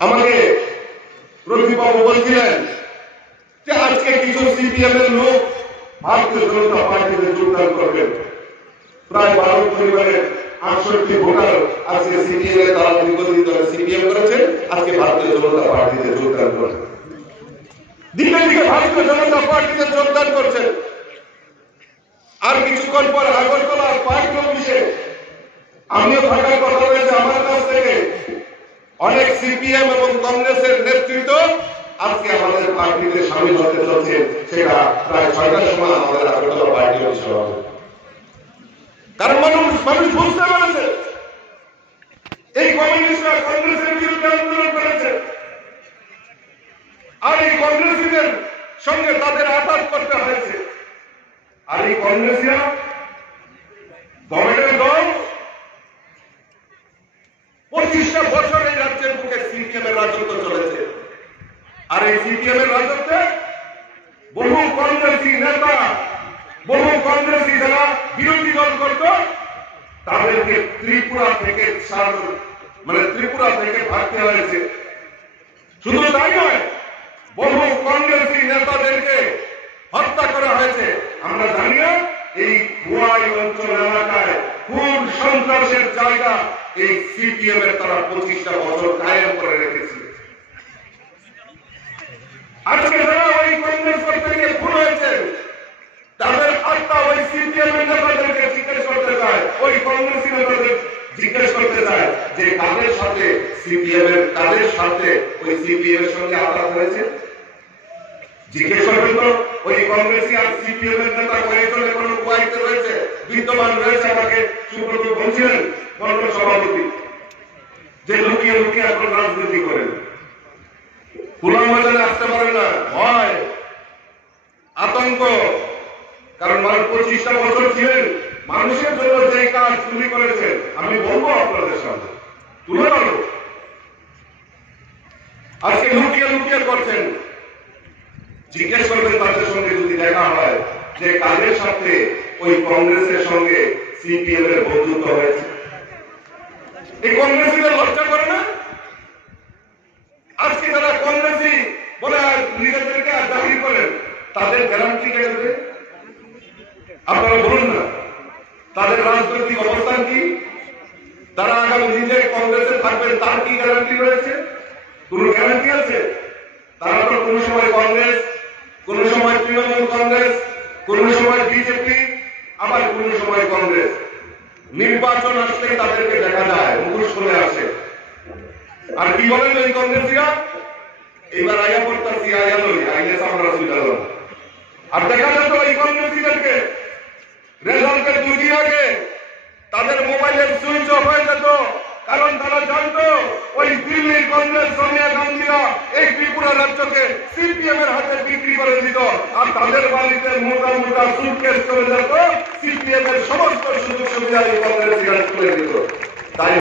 আমাকে প্রদীপবাবু বলছিলেন যে আজকে কিছু সিপিএম এর লোক ভারতীয় জনতা পার্টিতে যোগদান করবেন। প্রায় 12 পরিবারের 68 ভোটার আজকে সিপিএম এর তারা দীর্ঘদিন ধরে সিপিএম করেছেন, আজকে ভারতীয় জনতা পার্টিতে যোগদান করেন। দিনে দিনে ভারতীয় জনতা পার্টিতে যোগদান করছেন। আর কিছুক্ষণ পর আগরতলা পার্টি অফিসে আমিও থাকার কথা রয়েছে। আমার কাছ থেকে অনেক সিপিএম এবং কংগ্রেসের নেতৃত্ব আজকে আমাদের পার্টিতে সামিল হতে চলছেন। সেটা প্রায় 6টার সময় আমাদের আগরতলা পার্টি অফিসে হবে। কারণ মানুষ বুঝতে পেরেছে এই কমিউনিস্টরা কংগ্রেসের বিরুদ্ধে আন্দোলন করেছে, আর এই কংগ্রেসীদের সঙ্গে তাদের আঘাত করতে হয়েছে। আর এই কংগ্রেসীরা গভর্নমেন্টের দল 25টা বছর এই রাজ্যের বুকে সিপিএম এর রাজত্ব চলেছে। আর এই সিপিএম এর রাজত্বে বহু কংগ্রেসী নেতা, বহু কংগ্রেসী যারা বিরোধী দল করত, তাদেরকে ত্রিপুরা থেকে ভাগতে হয়েছে। শুধু তাই নয়, বহু কংগ্রেসী নেতাদেরকে হত্যা করা হয়েছে। আমরা জানি না এই হুয়াই অঞ্চল এলাকায় কোন সন্ত্রাসের জায়গা এই সিপিএম এর তারা 25টা বছর কায়েম করে রেখেছিল। আজকে যারা ওই কংগ্রেস করতে গিয়ে খুন হয়েছে, তাদের আত্মা ওই সিপিএম এর নেতাদেরকে জিজ্ঞেস করতে চায়, ওই কংগ্রেসী নেতাদের জিজ্ঞেস করতে চায় যে কাদের সাথে ওই সিপিএম এর সঙ্গে আঘাত হয়েছে। জিজ্ঞেস করবেন তো ওই কংগ্রেসী আর সিপিএম এর নেতা কয়েকজনে কোন কুয়াইতে রয়েছে, বিদ্যমান রয়েছে। আমাকে সুব্রত বলছিলেন মন্ডল সভাপতি যে লুকিয়ে লুকিয়ে এখন রাজনীতি করেন, খোলা ময়দানে আসতে পারে না, ভয় আতঙ্ক। কারণ 25টা বছর ছিলেন, মানুষের জন্য যে কাজ তুমি করেছেন আমি বলবো আপনাদের সামনে তুলে ধরো। আজকে লুকিয়ে লুকিয়ে করছেন। জিজ্ঞেস করবেন তাদের সঙ্গে যদি দেখা হয় যে কাদের সাথে ওই কংগ্রেসের সঙ্গে সিপিএম এর বন্ধুত্ব হয়েছে। এই কংগ্রেসীদের লজ্জা করে না? আজকে যারা কংগ্রেসী বলে নিজেদেরকে দাবি করেন, তাদের গ্যারান্টি কে দেবে? আপনারা বলুন না, তাদের রাজনৈতিক অবস্থান কি? তারা আগামী নিজে কংগ্রেসে থাকবেন, তার কি গ্যারান্টি রয়েছে? কোন গ্যারান্টি আছে? তারা তো কোন সময় কংগ্রেস, কোন সময় তৃণমূল কংগ্রেস, কোন সময় বিজেপি, আবার কোন সময় কংগ্রেস। নির্বাচন আসলে তাদেরকে দেখা যায় মুখোশ খুলে আসে। আর কি বলেন ওই কংগ্রেসীরা? এবার আয়া পড়তাছি, আয়া লই, আইলে আমরা সুবিধা। আর দেখা যেত এই কংগ্রেসীদেরকে রেজাল্টের 2 দিন আগে তাদের মোবাইলের সুইচ অফ হয়ে যেত। কারণ তারা জানতো ওই দিল্লির কংগ্রেস সোনিয়া গান্ধীরা এই ত্রিপুরা রাজ্যকে সিপিএম এর হাতে বিক্রি করে দিত। আর তাদের বাড়িতে মোটা মোটা সুটকেস করে যেত, সিপিএম এর সমস্ত সুযোগ সুবিধা এই কংগ্রেসীরা তুলে দিত। তাই